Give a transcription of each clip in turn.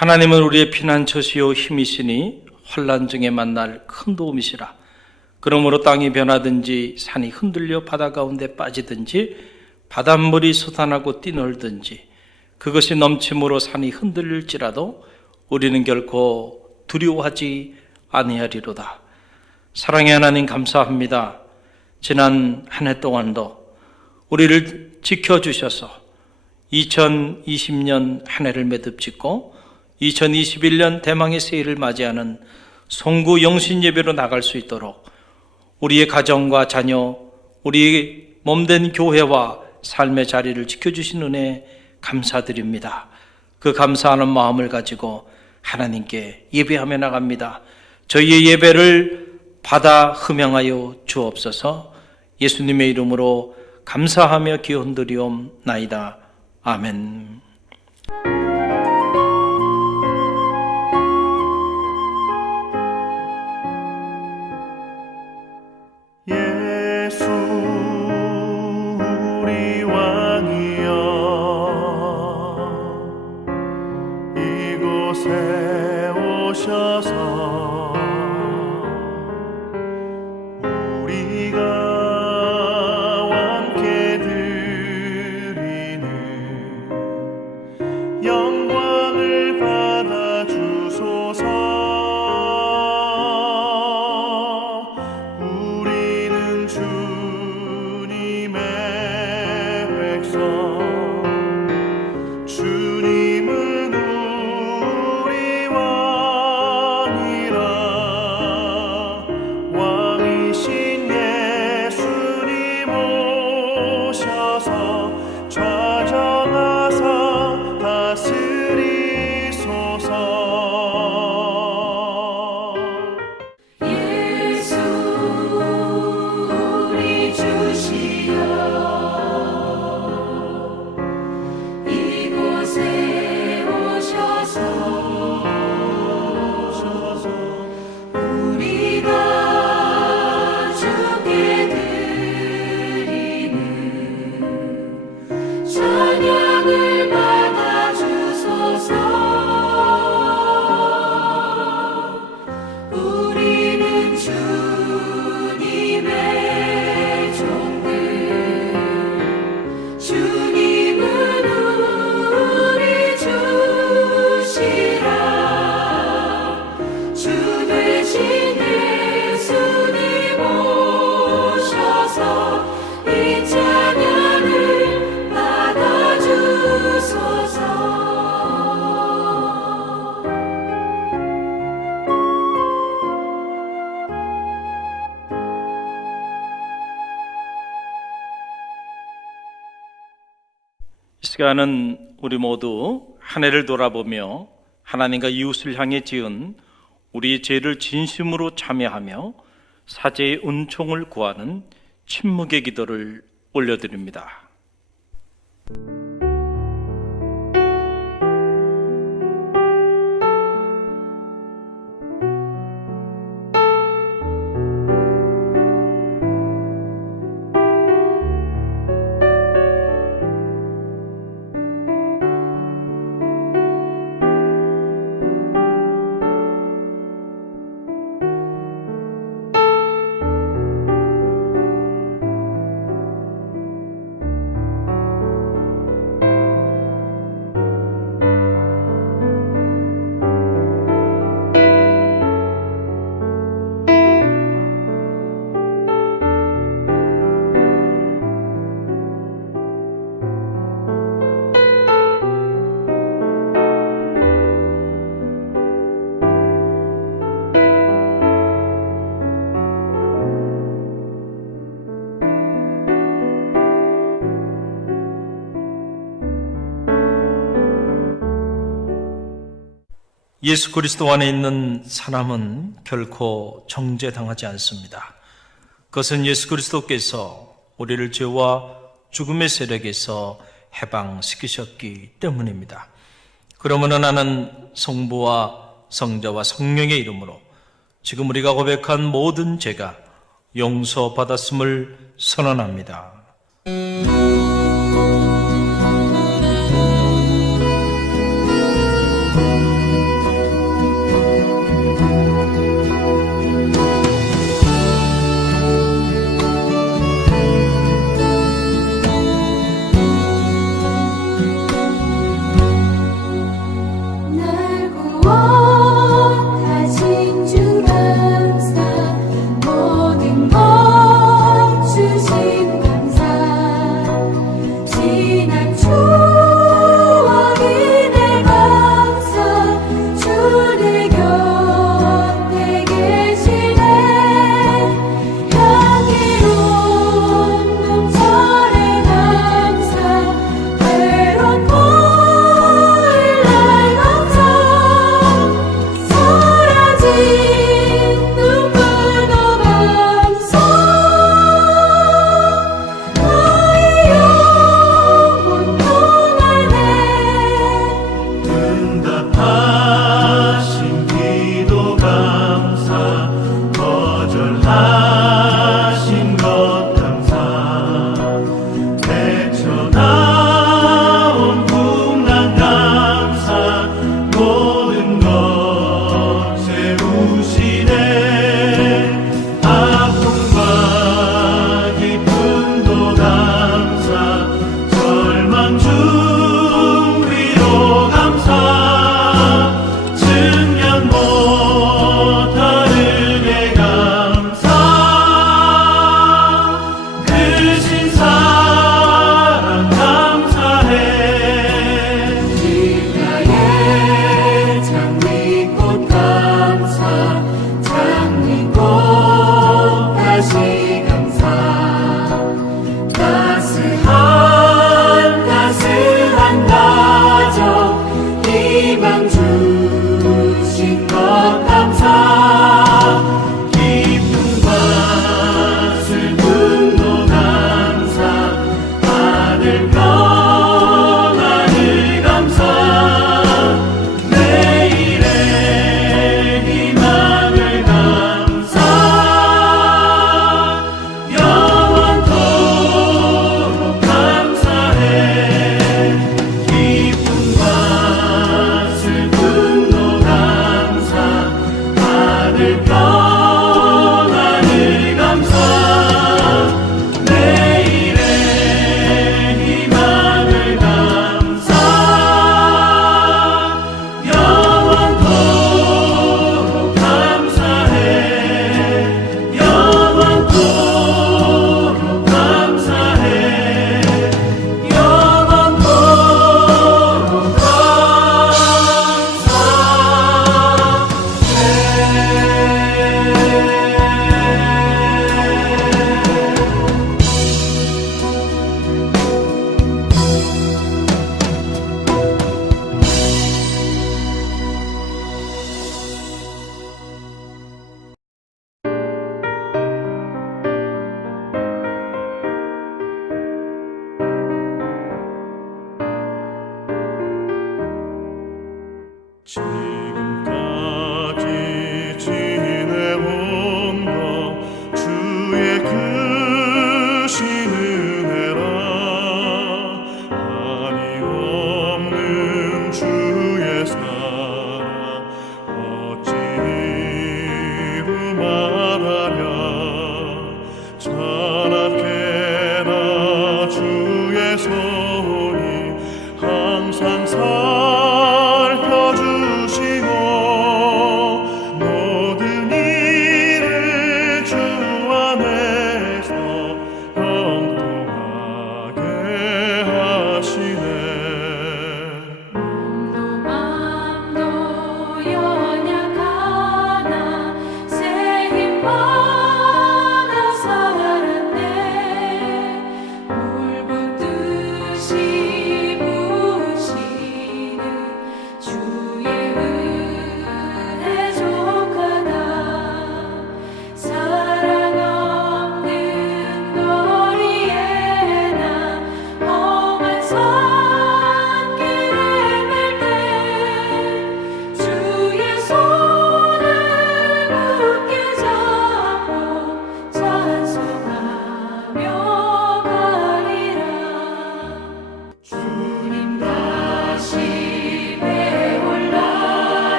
하나님은 우리의 피난처시요 힘이시니 환난 중에 만날 큰 도움이시라. 그러므로 땅이 변하든지 산이 흔들려 바다 가운데 빠지든지 바닷물이 솟아나고 뛰놀든지 그것이 넘침으로 산이 흔들릴지라도 우리는 결코 두려워하지 아니하리로다. 사랑의 하나님 감사합니다. 지난 한 해 동안도 우리를 지켜주셔서 2020년 한 해를 매듭짓고 2021년 대망의 새해를 맞이하는 송구 영신 예배로 나갈 수 있도록 우리의 가정과 자녀, 우리의 몸된 교회와 삶의 자리를 지켜주신 은혜 감사드립니다. 그 감사하는 마음을 가지고 하나님께 예배하며 나갑니다. 저희의 예배를 받아 흠양하여 주옵소서. 예수님의 이름으로 감사하며 기원드리옵나이다. 아멘. 예수 우리 왕이여 이곳에 오셔서 우리가 함께 드리는 영광을 받아 주소서. 우리는 주님의 백성, 주님은 우리 왕이라. 왕이신 예수님 오셔서 좌정하사 다스리소서. 예수 우리 주시여 이곳에 오셔서 우리가 주께 드리는 찬양을 받아 주소서. 우리는 주님의 종들, 주님은 우리 주시라. 주 되신 예수님 오셔서 이 찬양을 받아 주소서. 이 시간은 우리 모두 한 해를 돌아보며 하나님과 이웃을 향해 지은 우리의 죄를 진심으로 참여하며 사죄의 은총을 구하는 침묵의 기도를 올려드립니다. 예수 그리스도 안에 있는 사람은 결코 정죄당하지 않습니다. 그것은 예수 그리스도께서 우리를 죄와 죽음의 세력에서 해방시키셨기 때문입니다. 그러므로 나는 성부와 성자와 성령의 이름으로 지금 우리가 고백한 모든 죄가 용서받았음을 선언합니다.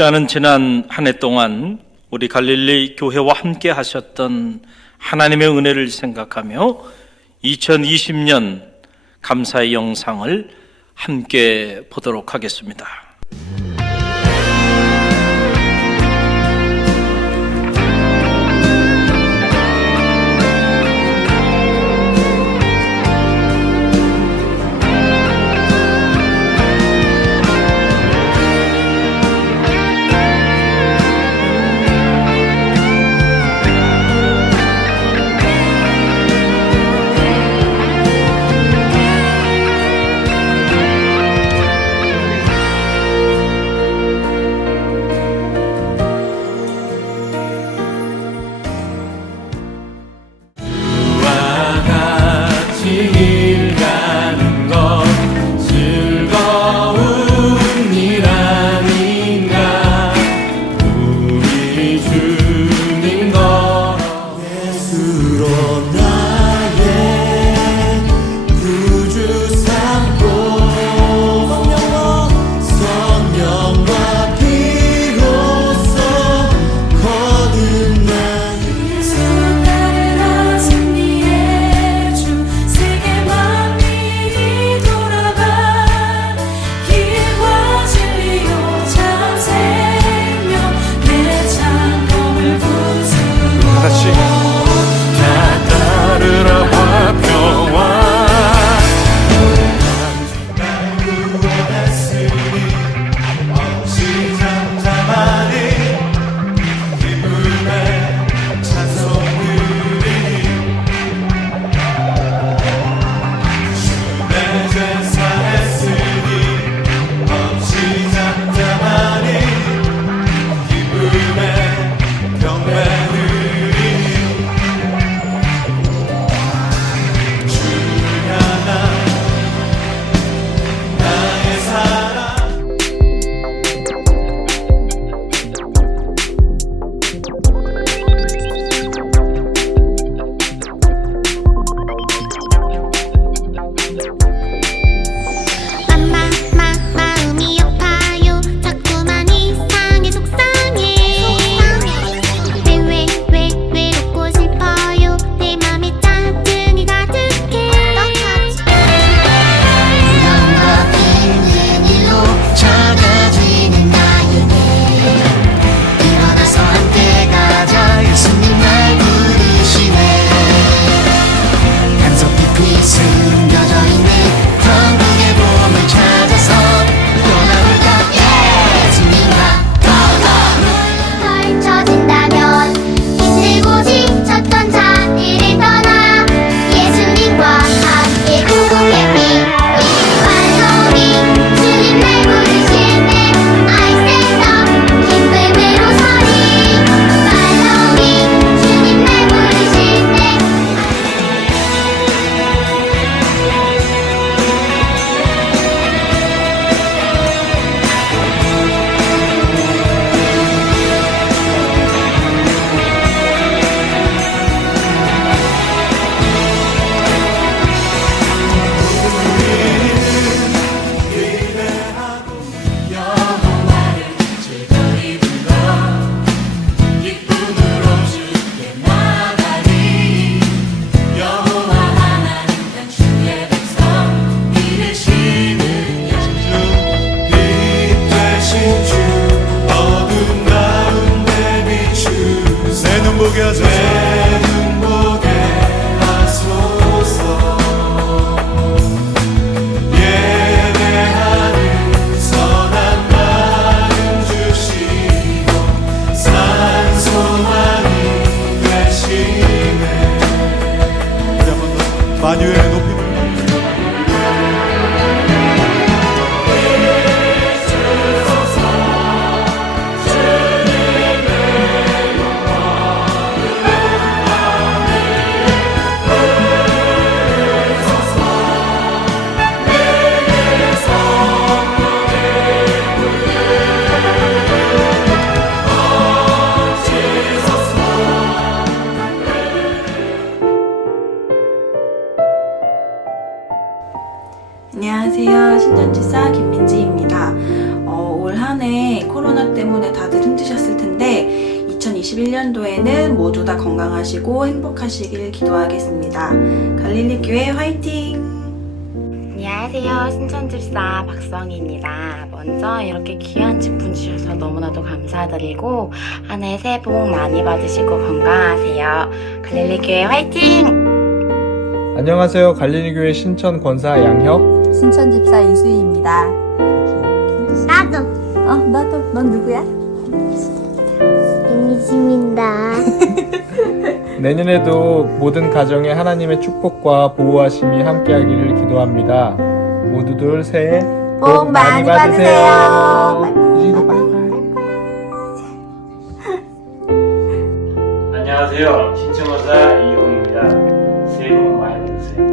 시간은 지난 한 해 동안 우리 갈릴리 교회와 함께 하셨던 하나님의 은혜를 생각하며 2020년 감사의 영상을 함께 보도록 하겠습니다. 만유의 높임을 안녕하세요. 신전지사 김민지입니다. 올 한 해 코로나 때문에 2021년도에는 모두 다 건강하시고 행복하시길 기도하겠습니다. 갈릴리 교회 화이팅! 안녕하세요. 신천집사 박성희입니다. 먼저 이렇게 귀한 직분 주셔서 너무나도 감사드리고 한 해 새해 복 많이 받으시고 건강하세요. 갈릴리 교회 화이팅! 안녕하세요. 갈릴리교회 신천 권사 양혁. 신천 집사 이수희입니다. 나도 나도. 넌 누구야? 이미지입니다. 내년에도 모든 가정에 하나님의 축복과 보호하심이 함께하기를 기도합니다. 모두들 새해 복 많이 받으세요. 이거 바이바이. 안녕하세요. 신청원사 이용입니다. 새해 복 많이 받으세요.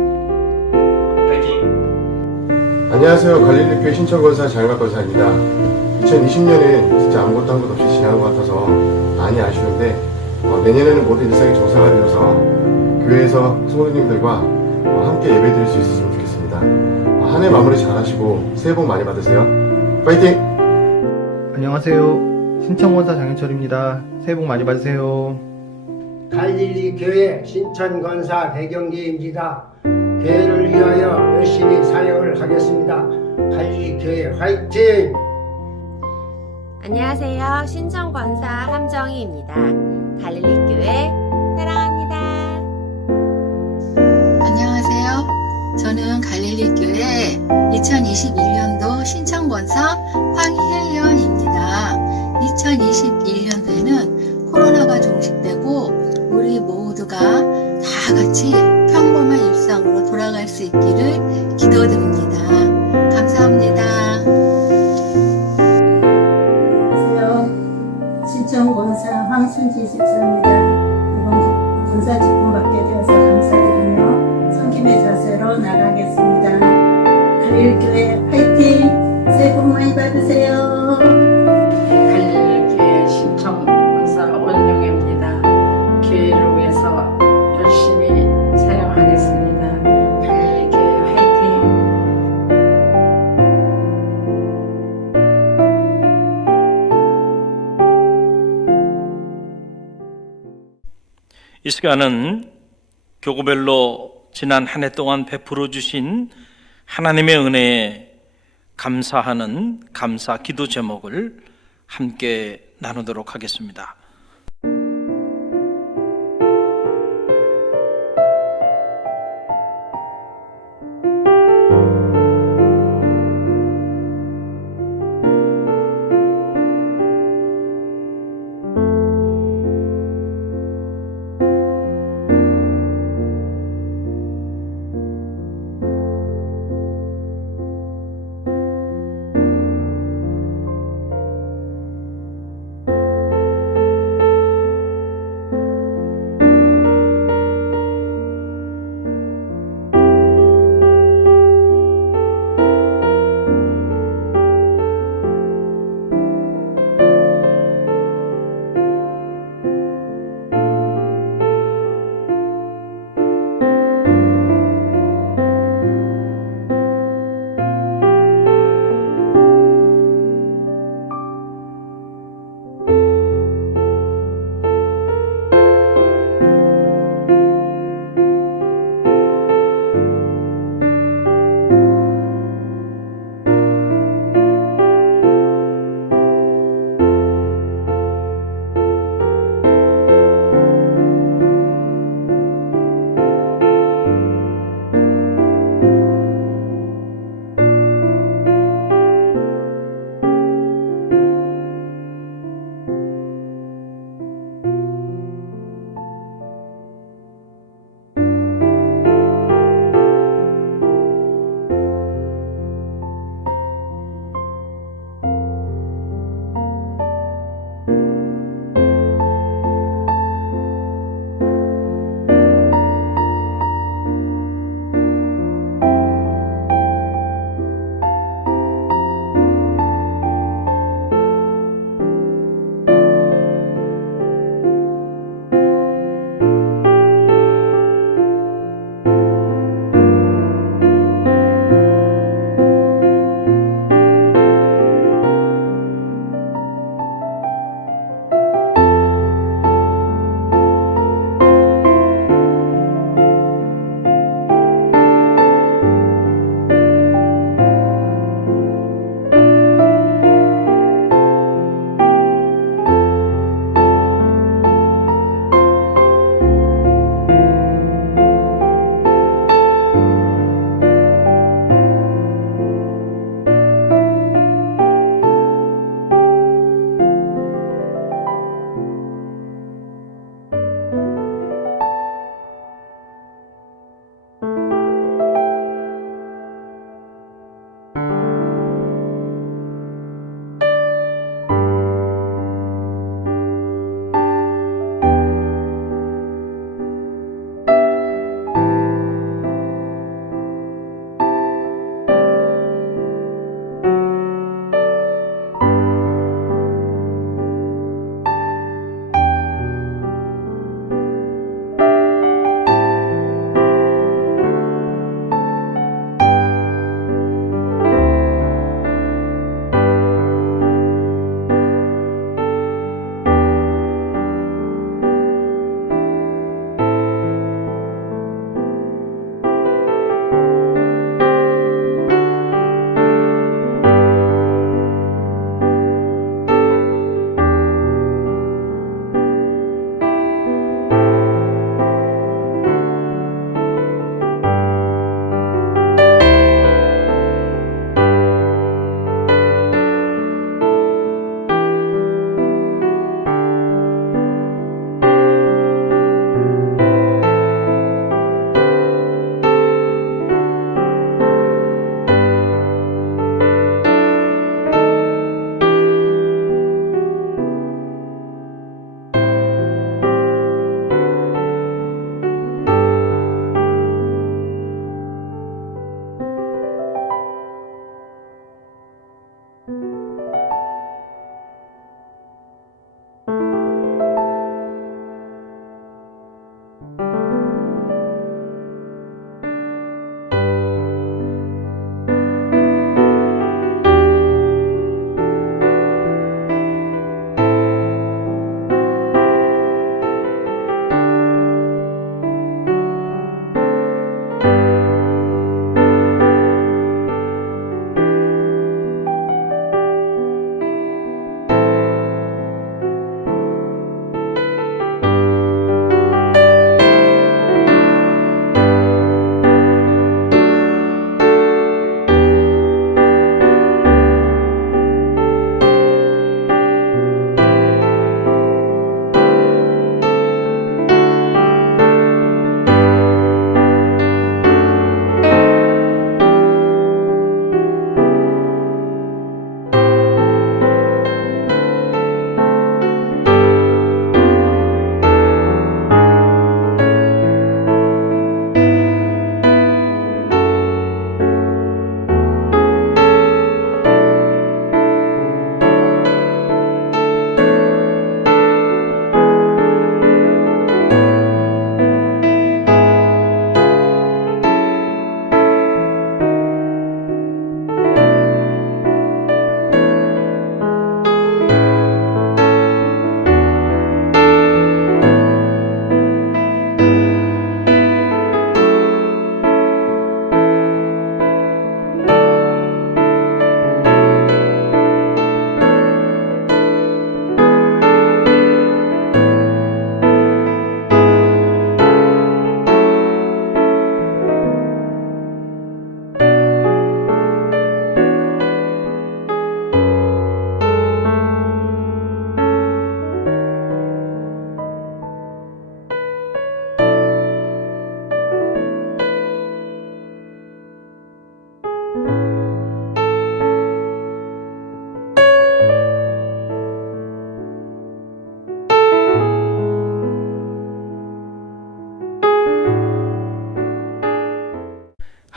파이팅! 안녕하세요. 갈릴리교회 신천권사 장혁 권사입니다. 2020년은 진짜 아무것도 한 것 없이 지난 것 같아서 많이 아쉬운데 내년에는 모든 일상이 정상화되어서 교회에서 성도님들과 함께 예배드릴 수 있었으면 좋겠습니다. 한 해 마무리 잘 하시고 새해 복 많이 받으세요. 파이팅! 안녕하세요. 신천권사 장현철입니다. 새해 복 많이 받으세요. 갈릴리 교회 신천권사 배경기입니다. 교회를 위하여 열심히 사역을 하겠습니다. 갈릴리 교회 화이팅! 안녕하세요. 신천권사 함정희입니다. 갈릴리 교회 사랑합니다. 안녕하세요. 저는 갈릴리 교회 2021년도 신천권사 황혜연입니다. 2021년도에는 코로나가 종식되고 우리 모두가 다 같이 평범한 일상으로 돌아갈 수 있기를 기도드립니다. 감사합니다. 신천권사 황순지 집사입니다. 이번 권사 직분 받게 되어서 감사드리며 섬김의 자세로 나가겠습니다. 갈릴교회 화이팅! 새해 복 많이 받으세요. 갈릴리교회 신천권사 원영입니다. 교회를 위해서 열심히 사역하겠습니다. 갈릴리교회 화이팅! 이 시간은 교구별로 지난 한 해 동안 베풀어 주신 하나님의 은혜에 감사하는 감사 기도 제목을 함께 나누도록 하겠습니다.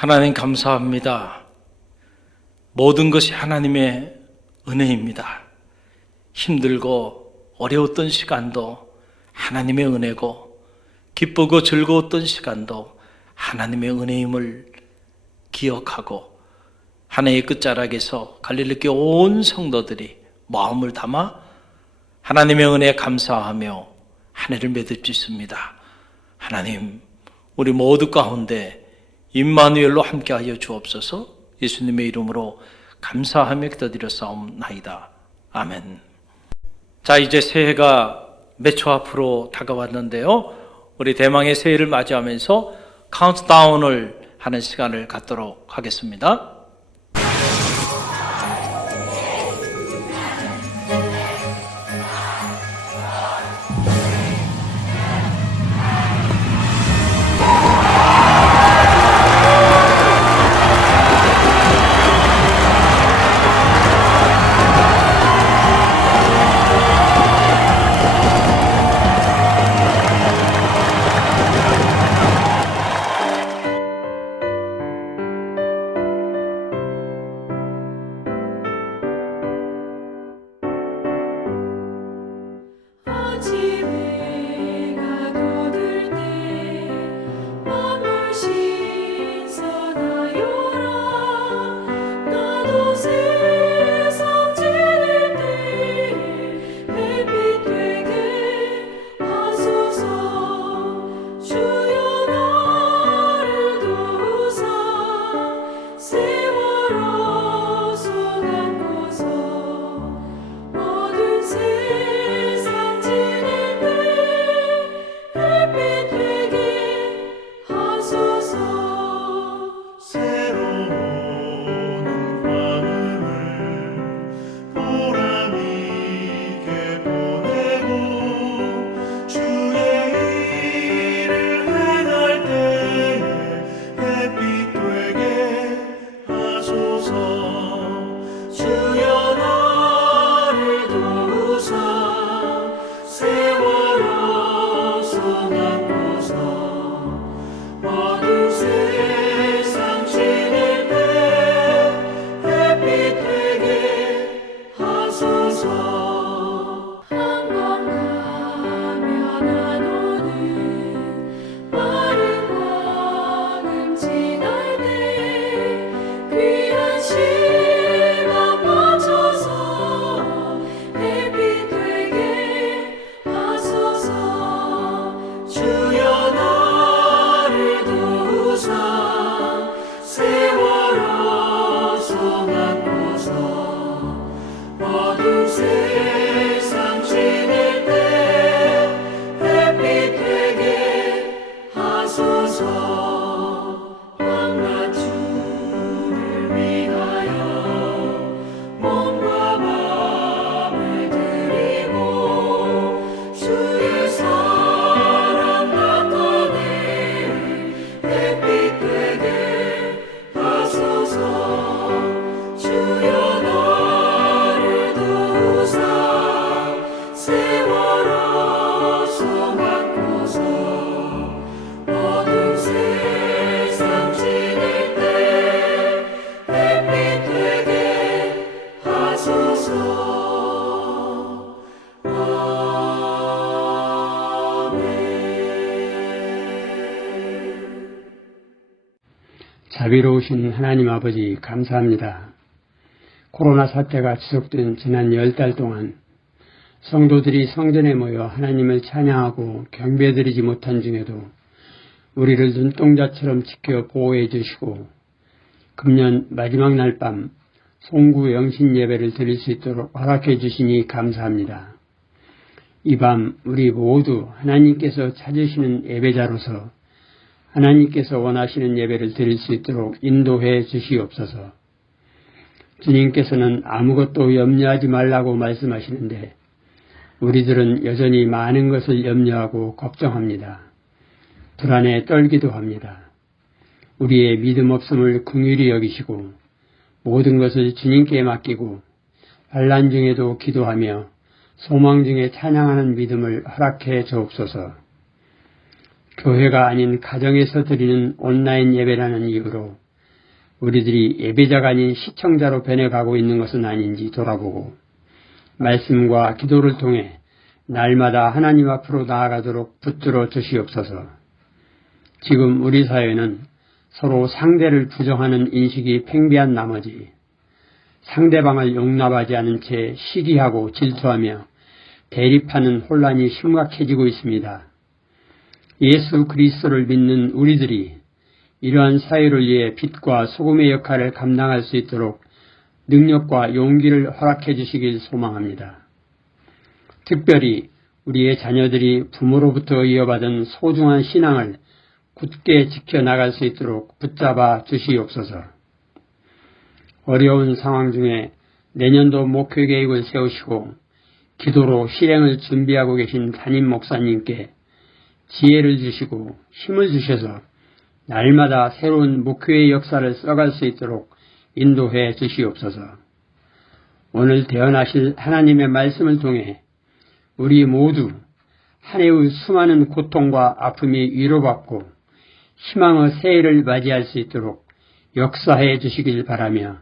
하나님 감사합니다. 모든 것이 하나님의 은혜입니다. 힘들고 어려웠던 시간도 하나님의 은혜고, 기쁘고 즐거웠던 시간도 하나님의 은혜임을 기억하고, 한 해의 끝자락에서 갈릴리교회 온 성도들이 마음을 담아 하나님의 은혜에 감사하며 한 해를 맺어주십니다. 하나님, 우리 모두 가운데 임마누엘로 함께하여 주옵소서. 예수님의 이름으로 감사하며 기도드렸사옵나이다. 아멘. 자, 이제 새해가 몇 초 앞으로 다가왔는데요. 우리 대망의 새해를 맞이하면서 카운트다운을 하는 시간을 갖도록 하겠습니다. 아침에 가둬들 때 만물 신선하여라. 나도 세상 지낼 때 햇빛 되게 하소서. 주여 나를 도우사 세월호 소나고서 어두운 세상 지낼 때 햇빛 되게 하소서. 새로운 관음을 보람 있게 보내고 주의 일을 행할 때에 햇빛 되게 하소서. 주여 나를 도우사 세월호 소나고서 어두운 세상 지낼 때 햇빛 되게 하소서. 한번 가면 안 오는 마른 광음 지날 때 귀한 시간 맞춰서 햇빛 되게 하소서. 주여 나를 도우사 세월호 소나고서 어두운 세상 지낼 때 햇빛 되게 하소서. 밤낮주를 위하여 몸과 마음을 드리고 주의 사랑 나타내 햇빛 되게 하소서. 주여 나를 도우사 세월호 소나고서 어두운 세상 지낼 때 햇빛 되게 하소서. 자비로우신 하나님 아버지 감사합니다. 코로나 사태가 지속된 지난 10달 동안 성도들이 성전에 모여 하나님을 찬양하고 경배드리지 못한 중에도 우리를 눈동자처럼 지켜 보호해 주시고 금년 마지막 날 밤 송구 영신 예배를 드릴 수 있도록 허락해 주시니 감사합니다. 이 밤 우리 모두 하나님께서 찾으시는 예배자로서 하나님께서 원하시는 예배를 드릴 수 있도록 인도해 주시옵소서. 주님께서는 아무것도 염려하지 말라고 말씀하시는데 우리들은 여전히 많은 것을 염려하고 걱정합니다. 불안에 떨기도 합니다. 우리의 믿음 없음을 긍휼히 여기시고 모든 것을 주님께 맡기고 반란 중에도 기도하며 소망 중에 찬양하는 믿음을 허락해 주옵소서. 교회가 아닌 가정에서 드리는 온라인 예배라는 이유로 우리들이 예배자가 아닌 시청자로 변해가고 있는 것은 아닌지 돌아보고 말씀과 기도를 통해 날마다 하나님 앞으로 나아가도록 붙들어 주시옵소서. 지금 우리 사회는 서로 상대를 부정하는 인식이 팽배한 나머지 상대방을 용납하지 않은 채 시기하고 질투하며 대립하는 혼란이 심각해지고 있습니다. 예수 그리스도를 믿는 우리들이 이러한 사회를 위해 빛과 소금의 역할을 감당할 수 있도록 능력과 용기를 허락해 주시길 소망합니다. 특별히 우리의 자녀들이 부모로부터 이어받은 소중한 신앙을 굳게 지켜나갈 수 있도록 붙잡아 주시옵소서. 어려운 상황 중에 내년도 목회 계획을 세우시고 기도로 실행을 준비하고 계신 담임 목사님께 지혜를 주시고 힘을 주셔서 날마다 새로운 목회의 역사를 써갈 수 있도록 인도해 주시옵소서. 오늘 대언하실 하나님의 말씀을 통해 우리 모두 한 해의 수많은 고통과 아픔이 위로받고 희망의 새해를 맞이할 수 있도록 역사해 주시길 바라며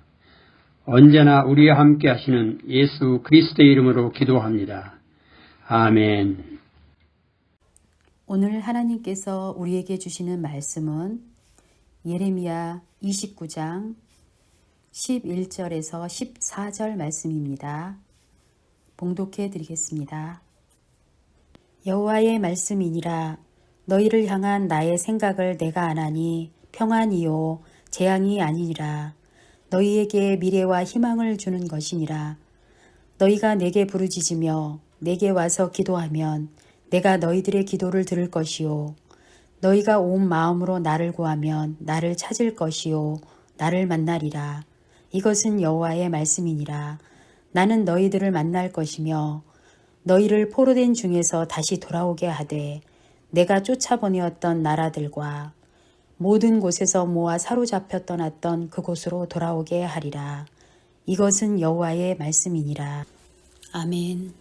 언제나 우리와 함께 하시는 예수 그리스도의 이름으로 기도합니다. 아멘. 오늘 하나님께서 우리에게 주시는 말씀은 예레미야 29장 11절에서 14절 말씀입니다. 봉독해 드리겠습니다. 여호와의 말씀이니라. 너희를 향한 나의 생각을 내가 아나니 평안이요 재앙이 아니니라. 너희에게 미래와 희망을 주는 것이니라. 너희가 내게 부르짖으며 내게 와서 기도하면 내가 너희들의 기도를 들을 것이요 너희가 온 마음으로 나를 구하면 나를 찾을 것이요 나를 만나리라. 이것은 여호와의 말씀이니라. 나는 너희들을 만날 것이며 너희를 포로된 중에서 다시 돌아오게 하되 내가 쫓아보내었던 나라들과 모든 곳에서 모아 사로잡혀 떠났던 그곳으로 돌아오게 하리라. 이것은 여호와의 말씀이니라. 아멘.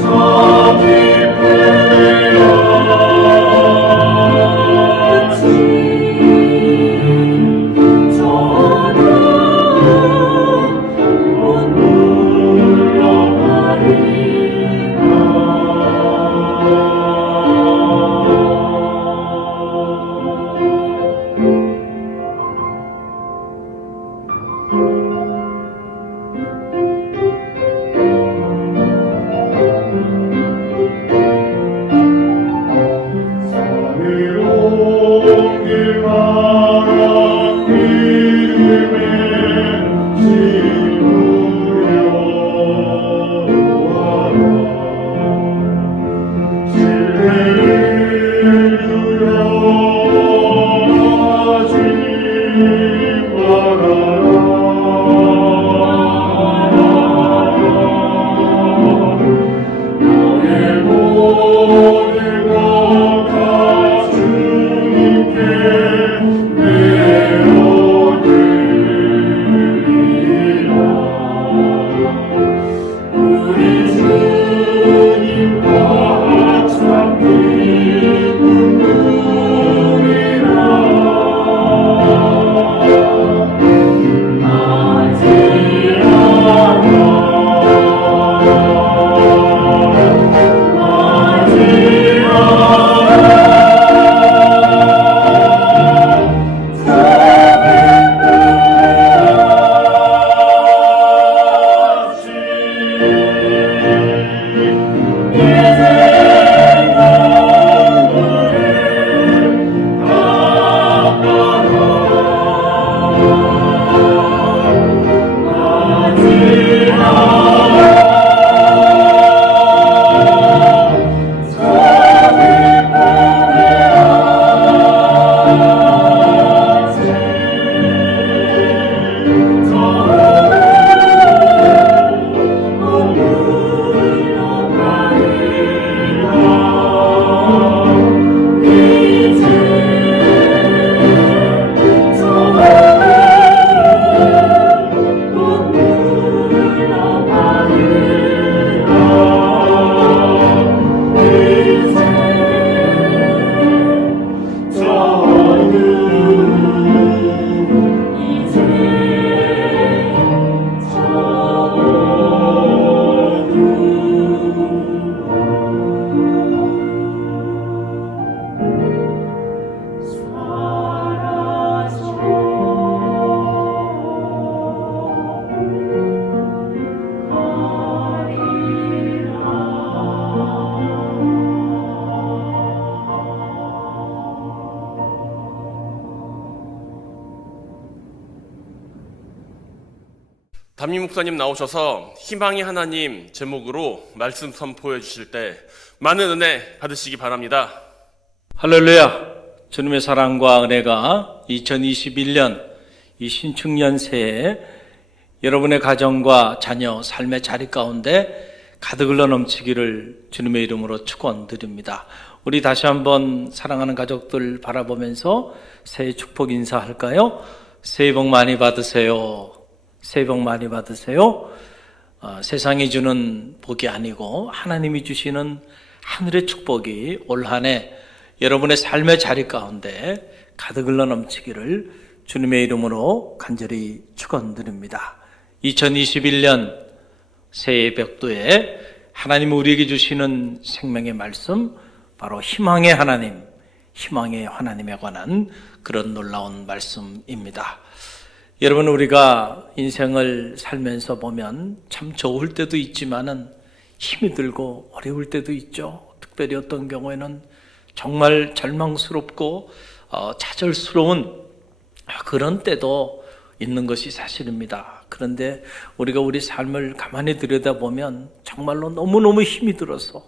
저 담임 목사님 나오셔서 희망의 하나님 제목으로 말씀 선포해 주실 때 많은 은혜 받으시기 바랍니다. 할렐루야. 주님의 사랑과 은혜가 2021년 이 신축년 새해 여러분의 가정과 자녀 삶의 자리 가운데 가득 흘러 넘치기를 주님의 이름으로 축원드립니다. 우리 다시 한번 사랑하는 가족들 바라보면서 새해 축복 인사할까요? 새해 복 많이 받으세요. 새해 복 많이 받으세요. 세상이 주는 복이 아니고 하나님이 주시는 하늘의 축복이 올 한 해 여러분의 삶의 자리 가운데 가득 흘러 넘치기를 주님의 이름으로 간절히 축원드립니다. 2021년 새해 벽도에 하나님이 우리에게 주시는 생명의 말씀, 바로 희망의 하나님, 희망의 하나님에 관한 그런 놀라운 말씀입니다. 여러분, 우리가 인생을 살면서 보면 참 좋을 때도 있지만은 힘이 들고 어려울 때도 있죠. 특별히 어떤 경우에는 정말 절망스럽고 좌절스러운 그런 때도 있는 것이 사실입니다. 그런데 우리가 우리 삶을 가만히 들여다보면 정말로 너무너무 힘이 들어서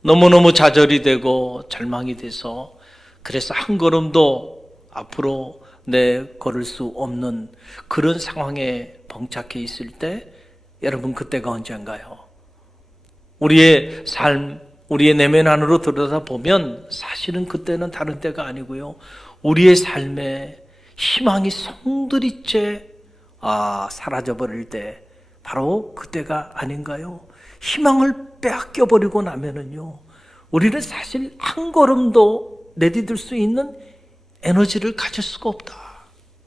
너무너무 좌절이 되고 절망이 돼서 그래서 한 걸음도 앞으로 걸을 수 없는 그런 상황에 봉착해 있을 때 여러분, 그때가 언젠가요? 우리의 삶, 우리의 내면 안으로 들여다보면 사실은 그때는 다른 때가 아니고요, 우리의 삶에 희망이 송두리째 사라져버릴 때 바로 그때가 아닌가요? 희망을 빼앗겨버리고 나면은요, 우리는 사실 한 걸음도 내디딜 수 있는 에너지를 가질 수가 없다.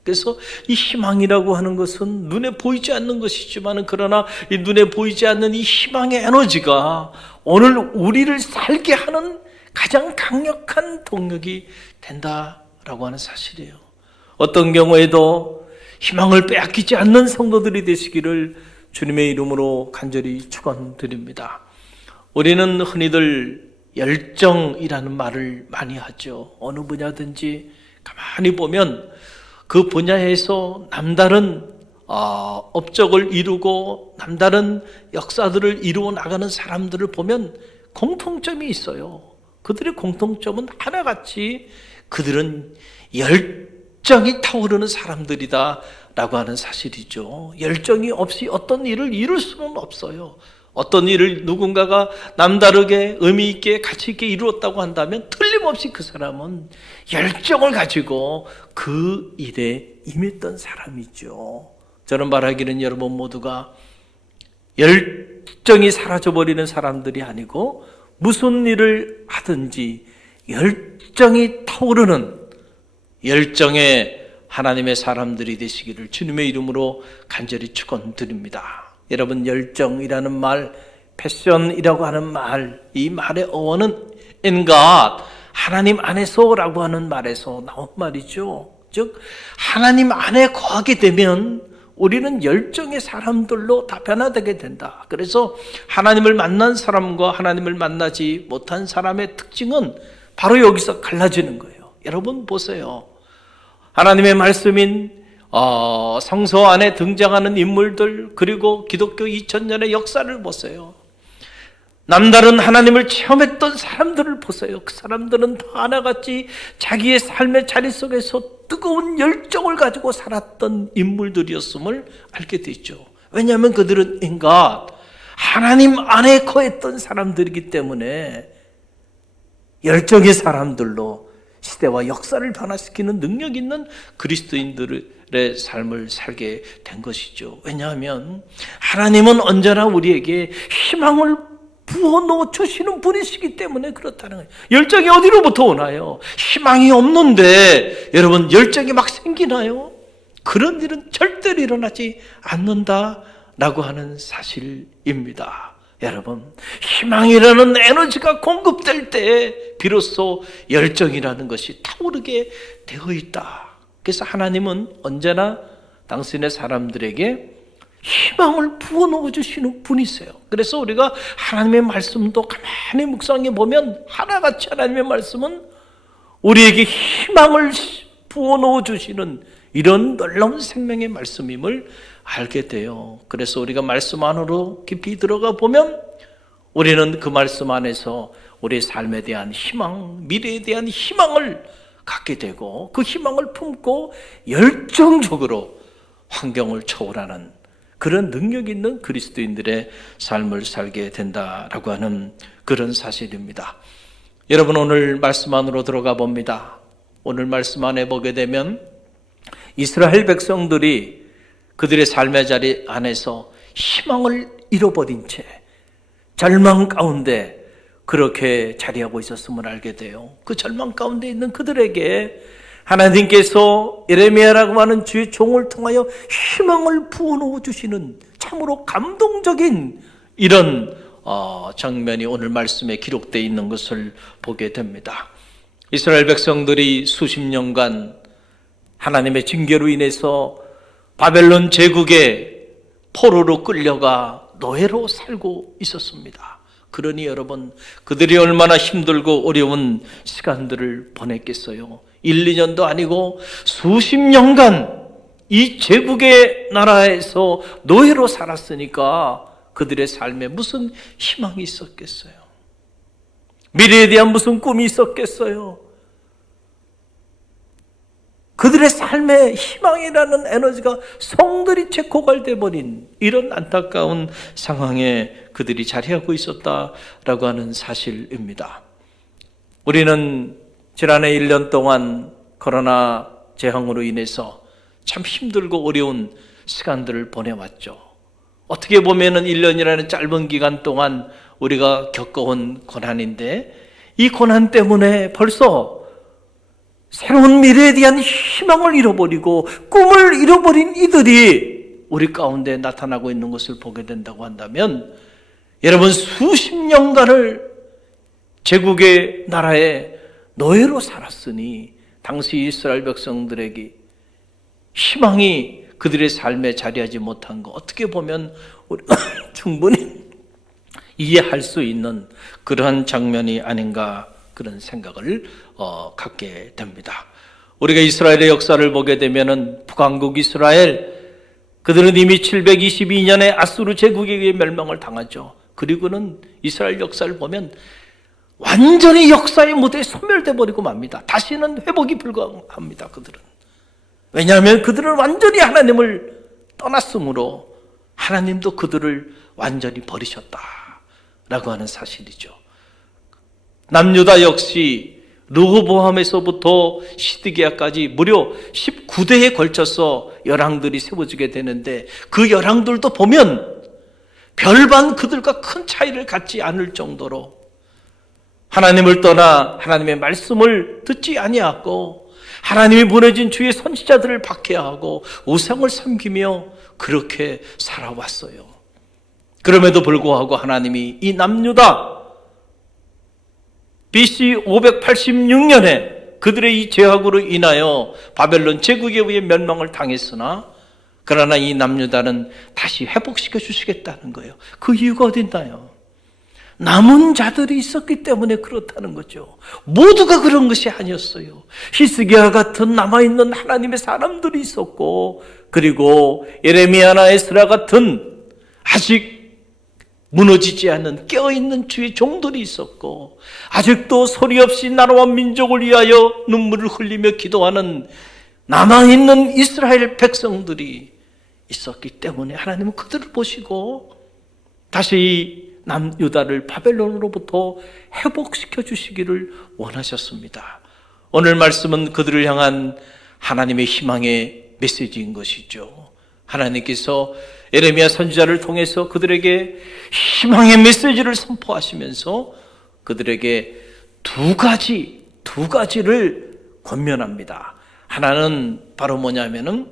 그래서 이 희망이라고 하는 것은 눈에 보이지 않는 것이지만, 그러나 이 눈에 보이지 않는 이 희망의 에너지가 오늘 우리를 살게 하는 가장 강력한 동력이 된다라고 하는 사실이에요. 어떤 경우에도 희망을 빼앗기지 않는 성도들이 되시기를 주님의 이름으로 간절히 축원드립니다. 우리는 흔히들 열정이라는 말을 많이 하죠. 어느 분야든지 가만히 보면 그 분야에서 남다른 업적을 이루고 남다른 역사들을 이루어 나가는 사람들을 보면 공통점이 있어요. 그들의 공통점은 하나같이 그들은 열정이 타오르는 사람들이다 라고 하는 사실이죠. 열정이 없이 어떤 일을 이룰 수는 없어요. 어떤 일을 누군가가 남다르게 의미 있게 가치 있게 이루었다고 한다면 틀림없이 그 사람은 열정을 가지고 그 일에 임했던 사람이죠. 저는 말하기는 여러분 모두가 열정이 사라져버리는 사람들이 아니고 무슨 일을 하든지 열정이 타오르는 열정의 하나님의 사람들이 되시기를 주님의 이름으로 간절히 축원드립니다. 여러분, 열정이라는 말, 패션이라고 하는 말, 이 말의 어원은 in God, 하나님 안에서라고 하는 말에서 나온 말이죠. 즉 하나님 안에 거하게 되면 우리는 열정의 사람들로 다 변화되게 된다. 그래서 하나님을 만난 사람과 하나님을 만나지 못한 사람의 특징은 바로 여기서 갈라지는 거예요. 여러분 보세요. 하나님의 말씀인 성서 안에 등장하는 인물들, 그리고 기독교 2000년의 역사를 보세요. 남다른 하나님을 체험했던 사람들을 보세요. 그 사람들은 다 하나같이 자기의 삶의 자리 속에서 뜨거운 열정을 가지고 살았던 인물들이었음을 알게 되죠. 왜냐하면 그들은 in God, 하나님 안에 거했던 사람들이기 때문에 열정의 사람들로 시대와 역사를 변화시키는 능력 있는 그리스도인들의 삶을 살게 된 것이죠. 왜냐하면 하나님은 언제나 우리에게 희망을 부어넣어 주시는 분이시기 때문에 그렇다는 거예요. 열정이 어디로부터 오나요? 희망이 없는데 여러분, 열정이 막 생기나요? 그런 일은 절대로 일어나지 않는다라고 하는 사실입니다. 여러분, 희망이라는 에너지가 공급될 때 비로소 열정이라는 것이 타오르게 되어 있다. 그래서 하나님은 언제나 당신의 사람들에게 희망을 부어넣어 주시는 분이세요. 그래서 우리가 하나님의 말씀도 가만히 묵상해 보면 하나같이 하나님의 말씀은 우리에게 희망을 부어넣어 주시는 이런 놀라운 생명의 말씀임을 알게 돼요. 그래서 우리가 말씀 안으로 깊이 들어가 보면 우리는 그 말씀 안에서 우리의 삶에 대한 희망, 미래에 대한 희망을 갖게 되고 그 희망을 품고 열정적으로 환경을 초월하는 그런 능력 있는 그리스도인들의 삶을 살게 된다라고 하는 그런 사실입니다. 여러분, 오늘 말씀 안으로 들어가 봅니다. 오늘 말씀 안에 보게 되면 이스라엘 백성들이 그들의 삶의 자리 안에서 희망을 잃어버린 채 절망 가운데 그렇게 자리하고 있었음을 알게 돼요. 그 절망 가운데 있는 그들에게 하나님께서 예레미야라고 하는 주의 종을 통하여 희망을 부어넣어 주시는 참으로 감동적인 이런 장면이 오늘 말씀에 기록되어 있는 것을 보게 됩니다. 이스라엘 백성들이 수십 년간 하나님의 징계로 인해서 바벨론 제국의 포로로 끌려가 노예로 살고 있었습니다. 그러니 여러분, 그들이 얼마나 힘들고 어려운 시간들을 보냈겠어요. 1, 2년도 아니고 수십 년간 이 제국의 나라에서 노예로 살았으니까 그들의 삶에 무슨 희망이 있었겠어요? 미래에 대한 무슨 꿈이 있었겠어요? 그들의 삶에 희망이라는 에너지가 성들이채 고갈돼 버린 이런 안타까운 상황에 그들이 자리하고 있었다라고 하는 사실입니다. 우리는 지난해 1년 동안 코로나 재앙으로 인해서 참 힘들고 어려운 시간들을 보내왔죠. 어떻게 보면은 1년이라는 짧은 기간 동안 우리가 겪어온 고난인데 이 고난 때문에 벌써 새로운 미래에 대한 희망을 잃어버리고 꿈을 잃어버린 이들이 우리 가운데 나타나고 있는 것을 보게 된다고 한다면 여러분, 수십 년간을 제국의 나라에 노예로 살았으니 당시 이스라엘 백성들에게 희망이 그들의 삶에 자리하지 못한 거 어떻게 보면 우리가 충분히 이해할 수 있는 그러한 장면이 아닌가 그런 생각을 갖게 됩니다. 우리가 이스라엘의 역사를 보게 되면은 북왕국 이스라엘, 그들은 이미 722년에 아수르 제국에 의해 멸망을 당하죠. 그리고는 이스라엘 역사를 보면 완전히 역사의 무대에 소멸돼 버리고 맙니다. 다시는 회복이 불가합니다. 그들은. 왜냐하면 그들은 완전히 하나님을 떠났으므로 하나님도 그들을 완전히 버리셨다라고 하는 사실이죠. 남유다 역시 르호보암에서부터 시드기야까지 무려 19대에 걸쳐서 열왕들이 세워지게 되는데 그 열왕들도 보면 별반 그들과 큰 차이를 갖지 않을 정도로 하나님을 떠나 하나님의 말씀을 듣지 아니하고 하나님이 보내진 주의 선지자들을 박해하고 우상을 섬기며 그렇게 살아왔어요. 그럼에도 불구하고 하나님이 이 남유다 BC 586년에 그들의 이 죄악으로 인하여 바벨론 제국에 의해 멸망을 당했으나 그러나 이 남유다는 다시 회복시켜 주시겠다는 거예요. 그 이유가 어디 있나요? 남은 자들이 있었기 때문에 그렇다는 거죠. 모두가 그런 것이 아니었어요. 히스기야 같은 남아있는 하나님의 사람들이 있었고 그리고 예레미야나 에스라 같은 아직 무너지지 않는 깨어있는 주의 종들이 있었고 아직도 소리 없이 나라와 민족을 위하여 눈물을 흘리며 기도하는 남아있는 이스라엘 백성들이 있었기 때문에 하나님은 그들을 보시고 다시 남유다를 바벨론으로부터 회복시켜 주시기를 원하셨습니다. 오늘 말씀은 그들을 향한 하나님의 희망의 메시지인 것이죠. 하나님께서 예레미야 선지자를 통해서 그들에게 희망의 메시지를 선포하시면서 그들에게 두 가지를 권면합니다. 하나는 바로 뭐냐면은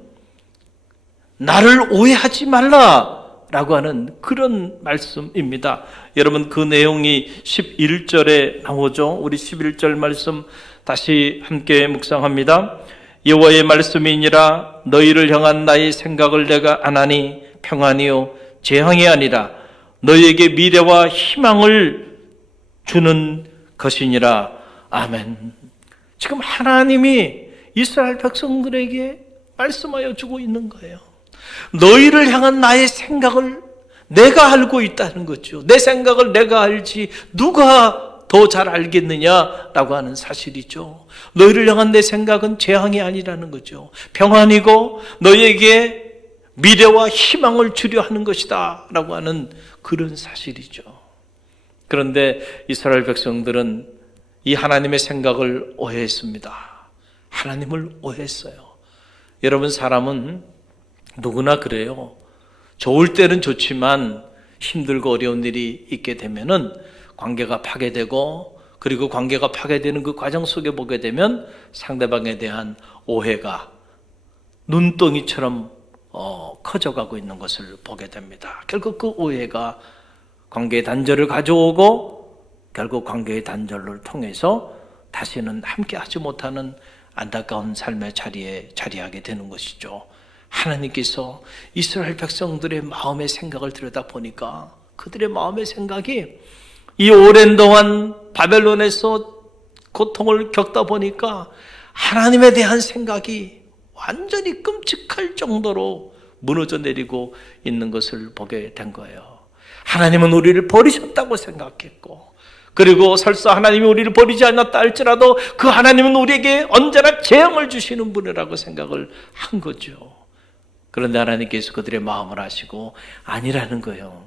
나를 오해하지 말라라고 하는 그런 말씀입니다. 여러분, 그 내용이 11절에 나오죠. 우리 11절 말씀 다시 함께 묵상합니다. 여호와의 말씀이니라 너희를 향한 나의 생각을 내가 안하니 평안이요 재앙이 아니라 너희에게 미래와 희망을 주는 것이니라. 아멘. 지금 하나님이 이스라엘 백성들에게 말씀하여 주고 있는 거예요. 너희를 향한 나의 생각을 내가 알고 있다는 거죠. 내 생각을 내가 알지 누가 더 잘 알겠느냐라고 하는 사실이죠. 너희를 향한 내 생각은 재앙이 아니라는 거죠. 평안이고 너희에게 미래와 희망을 주려 하는 것이다 라고 하는 그런 사실이죠. 그런데 이스라엘 백성들은 이 하나님의 생각을 오해했습니다. 하나님을 오해했어요. 여러분, 사람은 누구나 그래요. 좋을 때는 좋지만 힘들고 어려운 일이 있게 되면은 관계가 파괴되고, 그리고 관계가 파괴되는 그 과정 속에 보게 되면 상대방에 대한 오해가 눈덩이처럼 커져가고 있는 것을 보게 됩니다. 결국 그 오해가 관계의 단절을 가져오고, 결국 관계의 단절을 통해서 다시는 함께하지 못하는 안타까운 삶의 자리에 자리하게 되는 것이죠. 하나님께서 이스라엘 백성들의 마음의 생각을 들여다보니까 그들의 마음의 생각이 이 오랜 동안 바벨론에서 고통을 겪다 보니까 하나님에 대한 생각이 완전히 끔찍할 정도로 무너져 내리고 있는 것을 보게 된 거예요. 하나님은 우리를 버리셨다고 생각했고, 그리고 설사 하나님이 우리를 버리지 않았다 할지라도 그 하나님은 우리에게 언제나 재앙을 주시는 분이라고 생각을 한 거죠. 그런데 하나님께서 그들의 마음을 아시고 아니라는 거예요.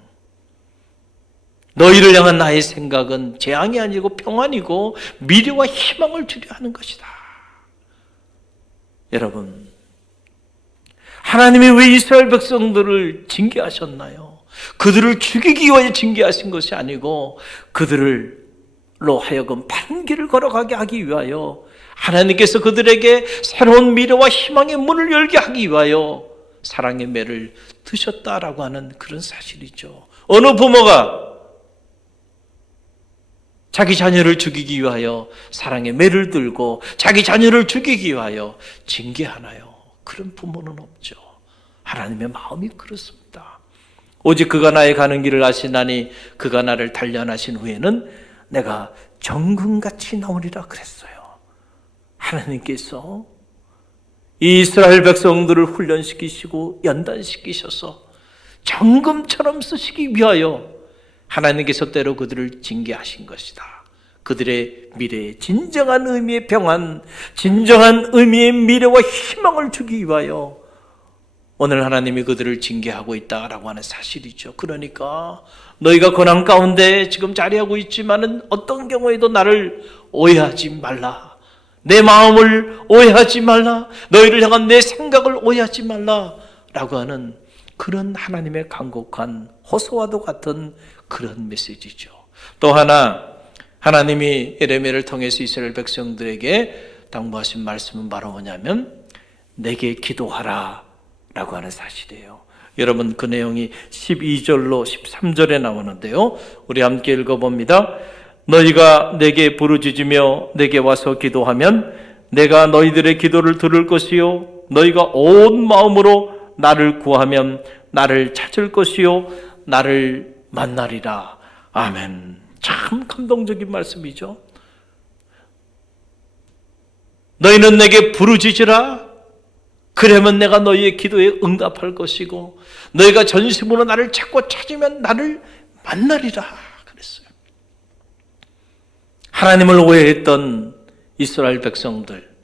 너희를 향한 나의 생각은 재앙이 아니고 평안이고 미래와 희망을 주려 하는 것이다. 여러분, 하나님이 왜 이스라엘 백성들을 징계하셨나요? 그들을 죽이기 위해 징계하신 것이 아니고 그들로 하여금 바른 길을 걸어가게 하기 위하여, 하나님께서 그들에게 새로운 미래와 희망의 문을 열게 하기 위하여 사랑의 매를 드셨다라고 하는 그런 사실이죠. 어느 부모가 자기 자녀를 죽이기 위하여 사랑의 매를 들고 자기 자녀를 죽이기 위하여 징계하나요? 그런 부모는 없죠. 하나님의 마음이 그렇습니다. 오직 그가 나의 가는 길을 아시나니 그가 나를 단련하신 후에는 내가 정금같이 나오리라 그랬어요. 하나님께서 이 이스라엘 백성들을 훈련시키시고 연단시키셔서 정금처럼 쓰시기 위하여 하나님께서 때로 그들을 징계하신 것이다. 그들의 미래에 진정한 의미의 평안, 진정한 의미의 미래와 희망을 주기 위하여 오늘 하나님이 그들을 징계하고 있다라고 하는 사실이죠. 그러니까 너희가 고난 가운데 지금 자리하고 있지만은 어떤 경우에도 나를 오해하지 말라. 내 마음을 오해하지 말라. 너희를 향한 내 생각을 오해하지 말라라고 하는 그런 하나님의 간곡한 호소와도 같은 그런 메시지죠. 또 하나, 하나님이 예레미야를 통해서 이스라엘 백성들에게 당부하신 말씀은 바로 뭐냐면 내게 기도하라 라고 하는 사실이에요. 여러분, 그 내용이 12절로 13절에 나오는데요, 우리 함께 읽어봅니다. 너희가 내게 부르짖으며 내게 와서 기도하면 내가 너희들의 기도를 들을 것이요 너희가 온 마음으로 나를 구하면 나를 찾을 것이요 나를 만나리라. 아멘. 참 감동적인 말씀이죠. 너희는 내게 부르짖으라. 그러면 내가 너희의 기도에 응답할 것이고 너희가 전심으로 나를 찾고 찾으면 나를 만나리라 그랬어요. 하나님을 오해했던 이스라엘 백성들,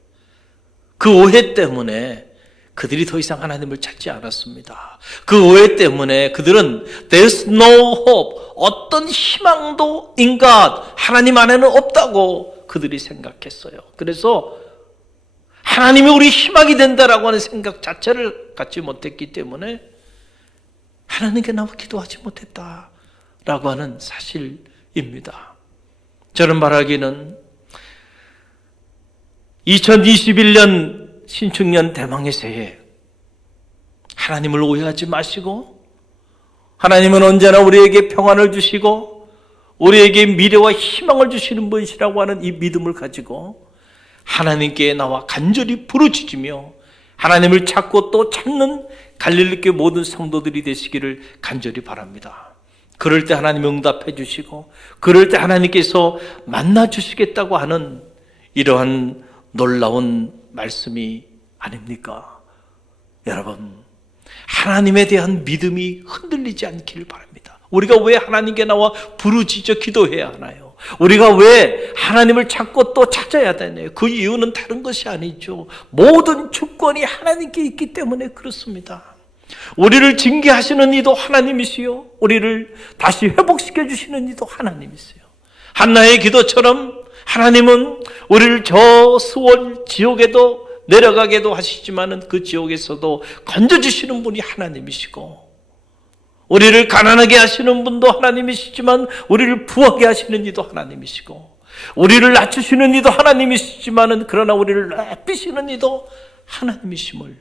그 오해 때문에 그들이 더 이상 하나님을 찾지 않았습니다. 그 오해 때문에 그들은 There's no hope, 어떤 희망도 in God, 하나님 안에는 없다고 그들이 생각했어요. 그래서 하나님이 우리 희망이 된다라고 하는 생각 자체를 갖지 못했기 때문에 하나님께 나와 기도하지 못했다라고 하는 사실입니다. 저는 말하기는 2021년 신축년 대망의 새해 하나님을 오해하지 마시고 하나님은 언제나 우리에게 평안을 주시고 우리에게 미래와 희망을 주시는 분이시라고 하는 이 믿음을 가지고 하나님께 나와 간절히 부르짖으며 하나님을 찾고 또 찾는 갈릴리교회 모든 성도들이 되시기를 간절히 바랍니다. 그럴 때 하나님 응답해 주시고 그럴 때 하나님께서 만나 주시겠다고 하는 이러한 놀라운 말씀이 아닙니까? 여러분, 하나님에 대한 믿음이 흔들리지 않기를 바랍니다. 우리가 왜 하나님께 나와 부르짖어 기도해야 하나요? 우리가 왜 하나님을 찾고 또 찾아야 되나요? 그 이유는 다른 것이 아니죠. 모든 주권이 하나님께 있기 때문에 그렇습니다. 우리를 징계하시는 이도 하나님이시요, 우리를 다시 회복시켜 주시는 이도 하나님이세요. 한나의 기도처럼 하나님은 우리를 저 수월 지옥에도 내려가게도 하시지만은 그 지옥에서도 건져주시는 분이 하나님이시고, 우리를 가난하게 하시는 분도 하나님이시지만 우리를 부하게 하시는 이도 하나님이시고, 우리를 낮추시는 이도 하나님이시지만은 그러나 우리를 높이시는 이도 하나님이심을,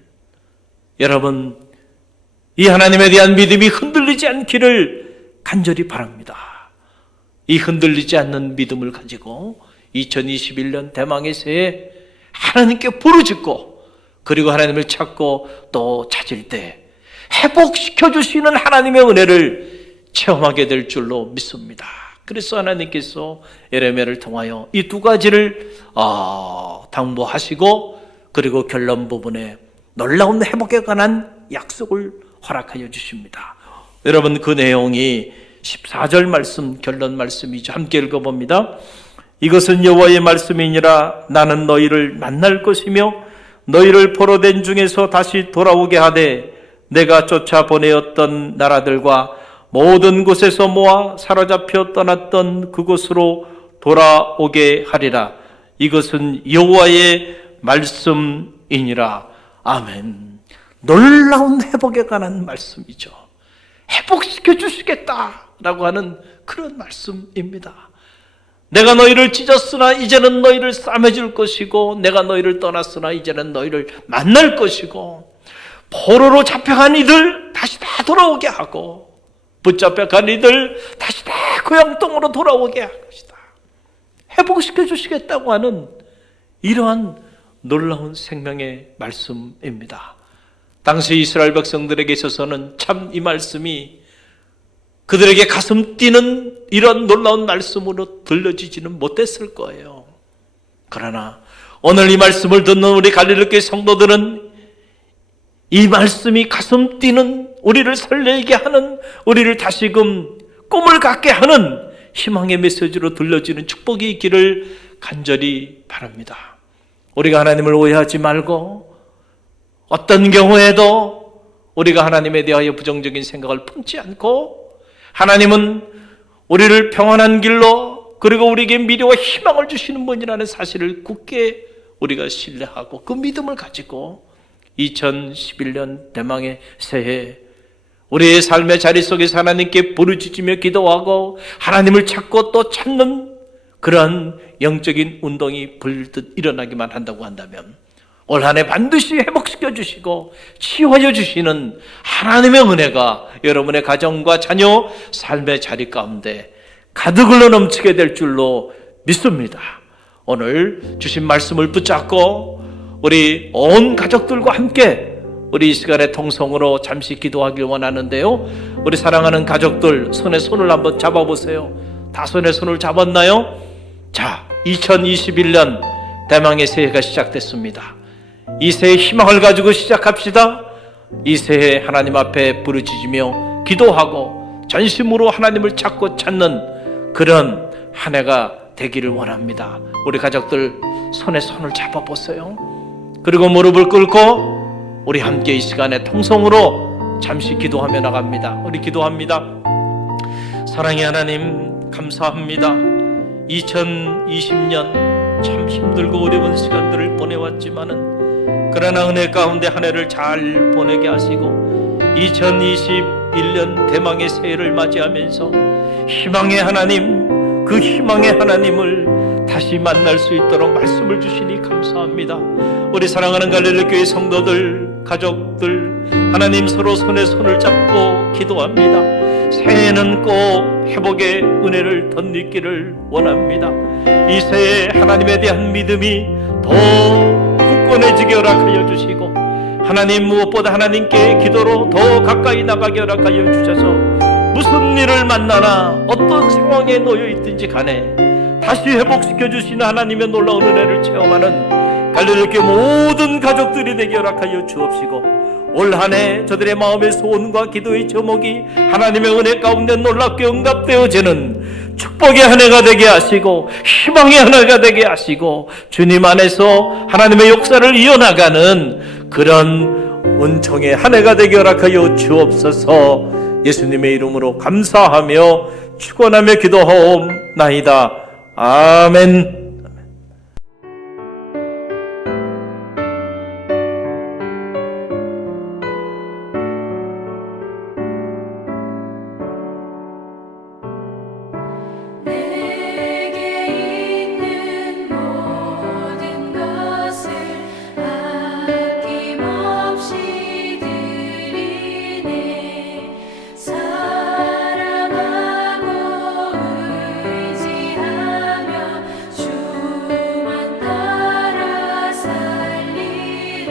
여러분, 이 하나님에 대한 믿음이 흔들리지 않기를 간절히 바랍니다. 이 흔들리지 않는 믿음을 가지고 2021년 대망의 새해 하나님께 부르짖고, 그리고 하나님을 찾고 또 찾을 때 회복시켜 주시는 하나님의 은혜를 체험하게 될 줄로 믿습니다. 그래서 하나님께서 예레미야를 통하여 이 두 가지를 당부하시고, 그리고 결론 부분에 놀라운 회복에 관한 약속을 허락하여 주십니다. 여러분, 그 내용이 14절 말씀, 결론 말씀이죠. 함께 읽어봅니다. 이것은 여호와의 말씀이니라. 나는 너희를 만날 것이며 너희를 포로된 중에서 다시 돌아오게 하되 내가 쫓아보내었던 나라들과 모든 곳에서 모아 사로잡혀 떠났던 그곳으로 돌아오게 하리라. 이것은 여호와의 말씀이니라. 아멘. 놀라운 회복에 관한 말씀이죠. 회복시켜 주시겠다라고 하는 그런 말씀입니다. 내가 너희를 찢었으나 이제는 너희를 싸매줄 것이고, 내가 너희를 떠났으나 이제는 너희를 만날 것이고, 포로로 잡혀간 이들 다시 다 돌아오게 하고, 붙잡혀간 이들 다시 다 고향 땅으로 돌아오게 할 것이다. 회복시켜 주시겠다고 하는 이러한 놀라운 생명의 말씀입니다. 당시 이스라엘 백성들에게 있어서는 참 이 말씀이 그들에게 가슴 뛰는 이런 놀라운 말씀으로 들려지지는 못했을 거예요. 그러나 오늘 이 말씀을 듣는 우리 갈릴리교회 성도들은 이 말씀이 가슴 뛰는, 우리를 설레게 하는, 우리를 다시금 꿈을 갖게 하는 희망의 메시지로 들려지는 축복이 있기를 간절히 바랍니다. 우리가 하나님을 오해하지 말고, 어떤 경우에도 우리가 하나님에 대하여 부정적인 생각을 품지 않고, 하나님은 우리를 평안한 길로, 그리고 우리에게 미래와 희망을 주시는 분이라는 사실을 굳게 우리가 신뢰하고 그 믿음을 가지고 2011년 대망의 새해 우리의 삶의 자리 속에서 하나님께 부르짖으며 기도하고 하나님을 찾고 또 찾는 그러한 영적인 운동이 불듯 일어나기만 한다고 한다면 올 한 해 반드시 회복시켜 주시고 치유하여 주시는 하나님의 은혜가 여러분의 가정과 자녀 삶의 자리 가운데 가득 흘러 넘치게 될 줄로 믿습니다. 오늘 주신 말씀을 붙잡고 우리 온 가족들과 함께 우리 이 시간에 통성으로 잠시 기도하길 원하는데요. 우리 사랑하는 가족들 손에 손을 한번 잡아보세요. 다 손에 손을 잡았나요? 자, 2021년 대망의 새해가 시작됐습니다. 이 새해 희망을 가지고 시작합시다. 이 새해 하나님 앞에 부르짖으며 기도하고 전심으로 하나님을 찾고 찾는 그런 한 해가 되기를 원합니다. 우리 가족들 손에 손을 잡아보세요. 그리고 무릎을 꿇고 우리 함께 이 시간에 통성으로 잠시 기도하며 나갑니다. 우리 기도합니다. 사랑의 하나님, 감사합니다. 2020년 참 힘들고 어려운 시간들을 보내왔지만은 그러나 은혜 가운데 한 해를 잘 보내게 하시고 2021년 대망의 새해를 맞이하면서 희망의 하나님, 그 희망의 하나님을 다시 만날 수 있도록 말씀을 주시니 감사합니다. 우리 사랑하는 갈릴리교회 성도들, 가족들, 하나님 서로 손에 손을 잡고 기도합니다. 새해는 꼭 회복의 은혜를 덧입기를 원합니다. 이 새해 하나님에 대한 믿음이 더 굳건해지게 허락하여 주시고 하나님 무엇보다 하나님께 기도로 더 가까이 나가게 허락하여 주셔서 무슨 일을 만나나 어떤 상황에 놓여 있든지 간에 다시 회복시켜 주시는 하나님의 놀라운 은혜를 체험하는 갈릴리교회 모든 가족들이 되게 허락하여 주옵시고 올 한 해 저들의 마음의 소원과 기도의 제목이 하나님의 은혜 가운데 놀랍게 응답되어지는 축복의 한 해가 되게 하시고 희망의 한 해가 되게 하시고 주님 안에서 하나님의 역사를 이어나가는 그런 은총의 한 해가 되게 허락하여 주옵소서. 예수님의 이름으로 감사하며 축원하며 기도하옵나이다. 아멘. 내게 있는 모든 것을 아낌없이 드리네. 사랑하고 의지하며 주만 따라 살리라.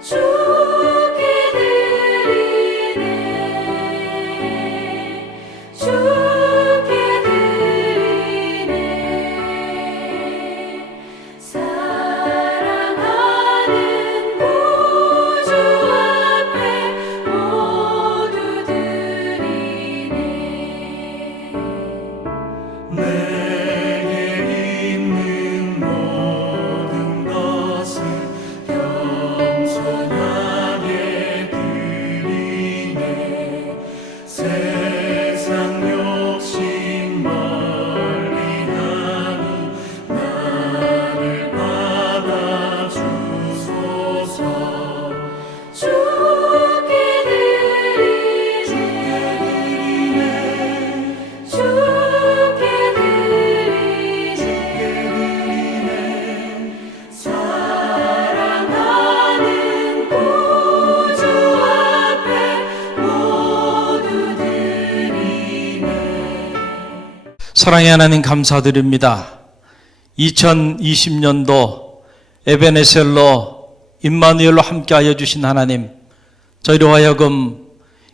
주께 드리네. 주께 드리네. 사랑하는 구주 앞에 모두 드리네. 내게 있는 모든 것을 겸손하게 드리네. 세상 욕심 멀리하니 나를 받아주소서. 주께 드리네. 주께 드리네. 사랑하는 구주 앞에 모두 드리네. 사랑의 하나님 감사드립니다. 2020년도 에베네셀로 임마누엘로 함께하여 주신 하나님, 저희로 하여금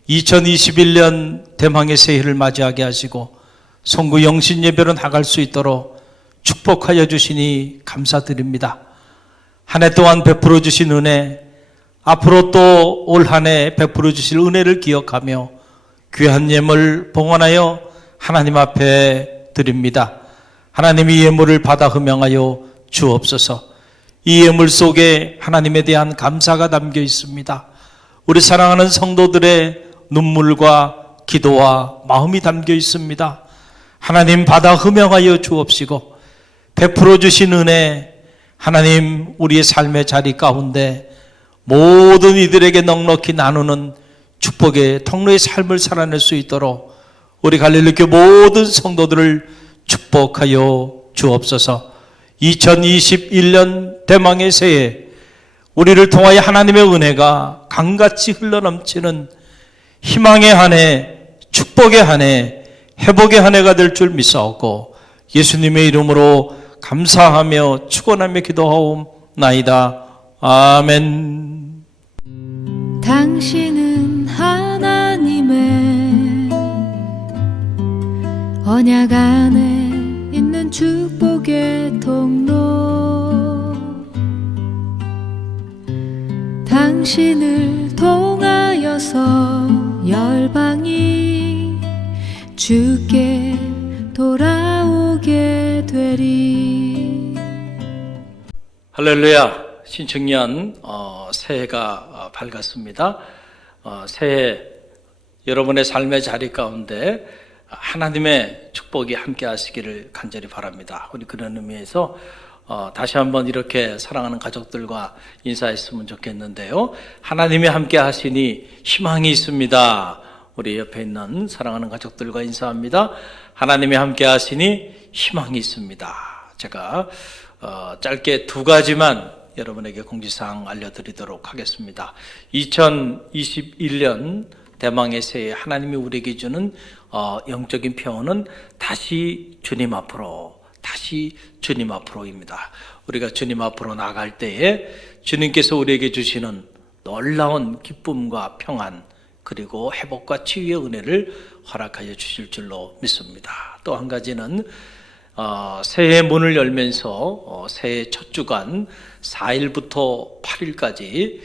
2021년 대망의 새해를 맞이하게 하시고 송구 영신 예배로 나갈 수 있도록 축복하여 주시니 감사드립니다. 한 해 동안 베풀어 주신 은혜, 앞으로 또 올 한 해 베풀어 주실 은혜를 기억하며 귀한 예물 봉헌하여 하나님 앞에 드립니다. 하나님이 예물을 받아 흠양하여 주옵소서. 이 예물 속에 하나님에 대한 감사가 담겨 있습니다. 우리 사랑하는 성도들의 눈물과 기도와 마음이 담겨 있습니다. 하나님 받아 흠양하여 주옵시고 베풀어 주신 은혜, 하나님 우리의 삶의 자리 가운데 모든 이들에게 넉넉히 나누는 축복의 통로의 삶을 살아낼 수 있도록 우리 갈릴리교회 모든 성도들을 축복하여 주옵소서. 2021년 대망의 새해 우리를 통하여 하나님의 은혜가 강같이 흘러넘치는 희망의 한 해, 축복의 한 해, 회복의 한 해가 될 줄 믿사오고 예수님의 이름으로 감사하며 축원하며 기도하옵나이다. 아멘. 당신은 하나님의 언약 안에 있는 축복의 통로, 당신을 통하여서 열방이 주께 돌아오게 되리. 할렐루야. 신축년 새해가 밝았습니다. 새해 여러분의 삶의 자리 가운데 하나님의 축복이 함께 하시기를 간절히 바랍니다. 우리 그런 의미에서 다시 한번 이렇게 사랑하는 가족들과 인사했으면 좋겠는데요. 하나님이 함께 하시니 희망이 있습니다. 우리 옆에 있는 사랑하는 가족들과 인사합니다. 하나님이 함께 하시니 희망이 있습니다. 제가 짧게 두 가지만 여러분에게 공지사항 알려드리도록 하겠습니다. 2021년 대망의 새해 하나님이 우리에게 주는 영적인 표현은 다시 주님 앞으로입니다. 우리가 주님 앞으로 나갈 때에 주님께서 우리에게 주시는 놀라운 기쁨과 평안, 그리고 회복과 치유의 은혜를 허락하여 주실 줄로 믿습니다. 또 한 가지는 새해 문을 열면서 새해 첫 주간 4일부터 8일까지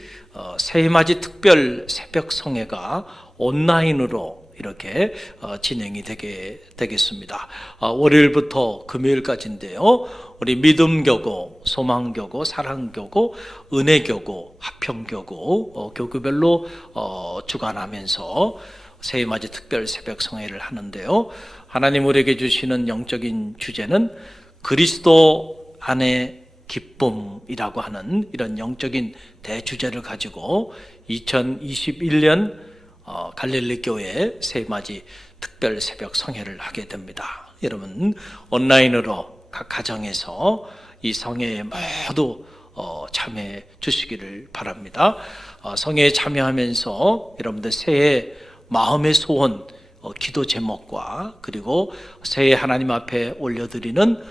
새해맞이 특별 새벽 성회가 온라인으로 이렇게 진행이 되겠습니다. 월요일부터 금요일까지인데요. 우리 믿음교구, 소망교구, 사랑교구, 은혜교구, 화평교구 교구별로 주관하면서 새해맞이 특별 새벽 성회를 하는데요. 하나님 우리에게 주시는 영적인 주제는 그리스도 안에 기쁨이라고 하는 이런 영적인 대주제를 가지고 2021년 갈릴리 교회 새해맞이 특별 새벽 성회를 하게 됩니다. 여러분 온라인으로 각 가정에서 이 성회에 모두 참여해 주시기를 바랍니다. 성회에 참여하면서 여러분들 새해 마음의 소원, 기도 제목과 그리고 새해 하나님 앞에 올려드리는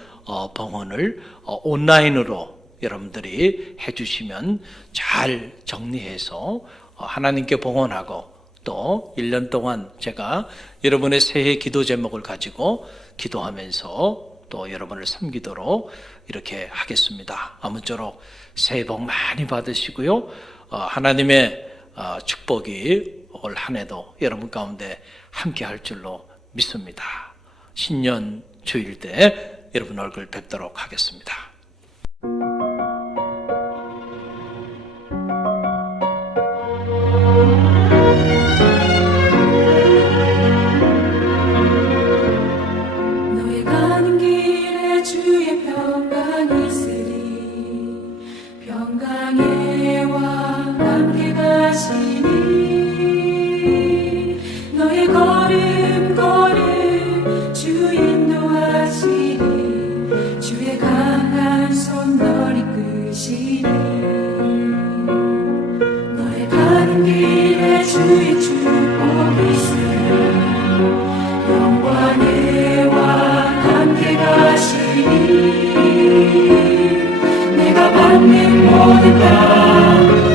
봉헌을 온라인으로 여러분들이 해주시면 잘 정리해서 하나님께 봉헌하고 또 1년 동안 제가 여러분의 새해 기도 제목을 가지고 기도하면서 또 여러분을 섬기도록 이렇게 하겠습니다. 아무쪼록 새해 복 많이 받으시고요. 하나님의 축복이 올 한 해도 여러분 가운데 함께 할 줄로 믿습니다. 신년 주일 때 여러분 얼굴 뵙도록 하겠습니다. 너의 가는 길에 주의 평강이 있으리 평강의 왕 함께 가시니 너의 걸음 주 인도하시니 주의 강한 손 널 이끄시니 너의 가는 길에 주의 축복이 있으리 영광의 왕 함께 가시니 내가 받는 모든 것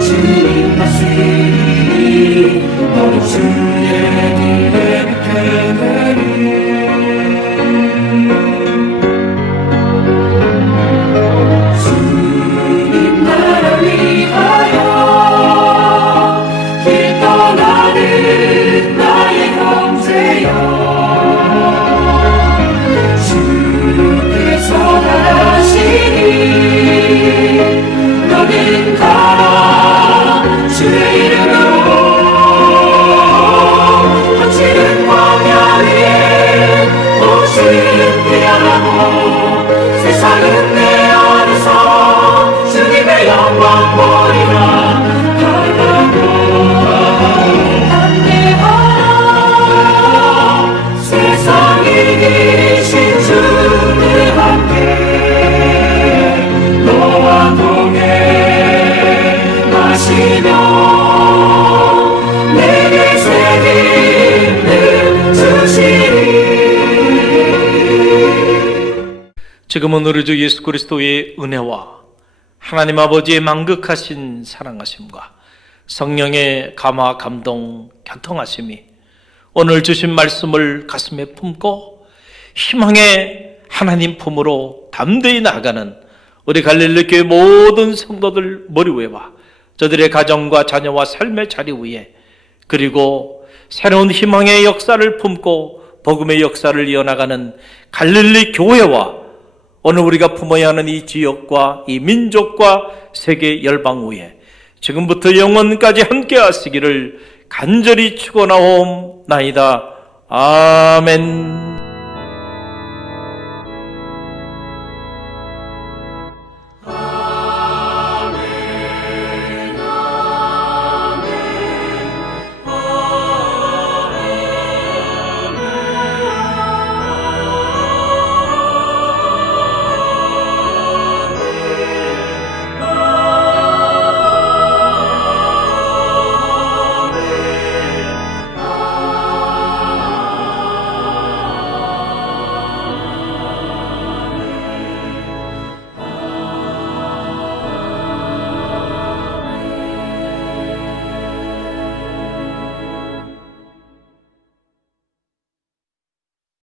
주님 다스리니 너는 주의 길에 붙게 되리 주님 나라 위하여 길 떠나는 나의 형제여 주께서 말하시니 너는 가라 주의 이름으로 거칠은 광야 위에 오신 피하고 세상은 내 안에서 주님의 영광 보리라 세상이 이기신 주를 함께 너와 동행하시며 내게 새 힘을 주시리. 지금은 우리 주 예수 그리스도의 은혜와 하나님 아버지의 만극하신 사랑하심과 성령의 감화 감동 교통하심이 오늘 주신 말씀을 가슴에 품고 희망의 하나님 품으로 담대히 나아가는 우리 갈릴리 교회 모든 성도들 머리 위에와 저들의 가정과 자녀와 삶의 자리 위에 그리고 새로운 희망의 역사를 품고 복음의 역사를 이어나가는 갈릴리 교회와 오늘 우리가 품어야 하는 이 지역과 이 민족과 세계 열방 위에 지금부터 영원까지 함께 하시기를 간절히 축원하옵나이다. 아멘.